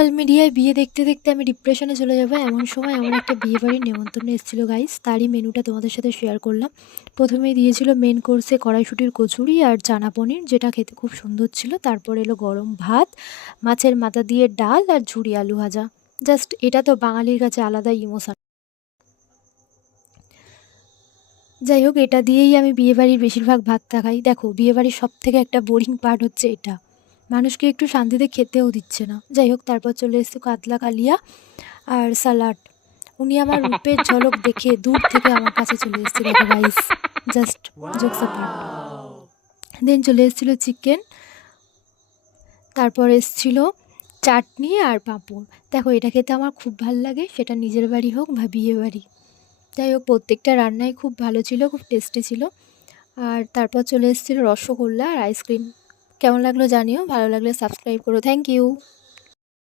Social মিডিয়ায় বিয়ে দেখতে দেখতে আমি ডিপ্রেশনে চলে যাবো এমন সময় আমার একটা বিয়ে বাড়ির নেমন্তন্ন এসেছিল গাইস, তারই মেনুটা তোমাদের সাথে শেয়ার করলাম। প্রথমেই দিয়েছিল মেন কোর্সে কড়াইশুঁটির কচুরি আর চানা পনির, যেটা খেতে খুব সুন্দর ছিল। তারপর এলো গরম ভাত, মাছের মাথা দিয়ে ডাল আর ঝুরি আলু ভাজা। জাস্ট এটা তো বাঙালির কাছে আলাদা ইমোশন। যাই হোক, এটা দিয়েই আমি বিয়েবাড়ির বেশিরভাগ ভাতটা খাই। দেখো, বিয়েবাড়ির সব থেকে একটা বোরিং পার্ট হচ্ছে এটা, মানুষকে একটু শান্তিতে খেতেও দিচ্ছে না। যাই হোক, তারপর চলে এসেছে কাতলা কালিয়া আর স্যালাড। উনি আমার রূপের ঝলক দেখে দূর থেকে আমার কাছে চলে এসেছে, দেখো গাইস, জাস্ট জোকস অ্যাপার্ট। দেন চলে এসেছিলো চিকেন, তারপর এসেছিলো চাটনি আর পাঁপড়। দেখো, এটা খেতে আমার খুব ভালো লাগে, সেটা নিজের বাড়ি হোক বা বিয়ে বাড়ি। যাই হোক, প্রত্যেকটা রান্নাই খুব ভালো ছিল, খুব টেস্টি ছিল। আর তারপর চলে এসেছিলো রসগোল্লা আর আইসক্রিম। কেমন লাগলো জানিও, ভালো লাগলে সাবস্ক্রাইব করো। Thank you.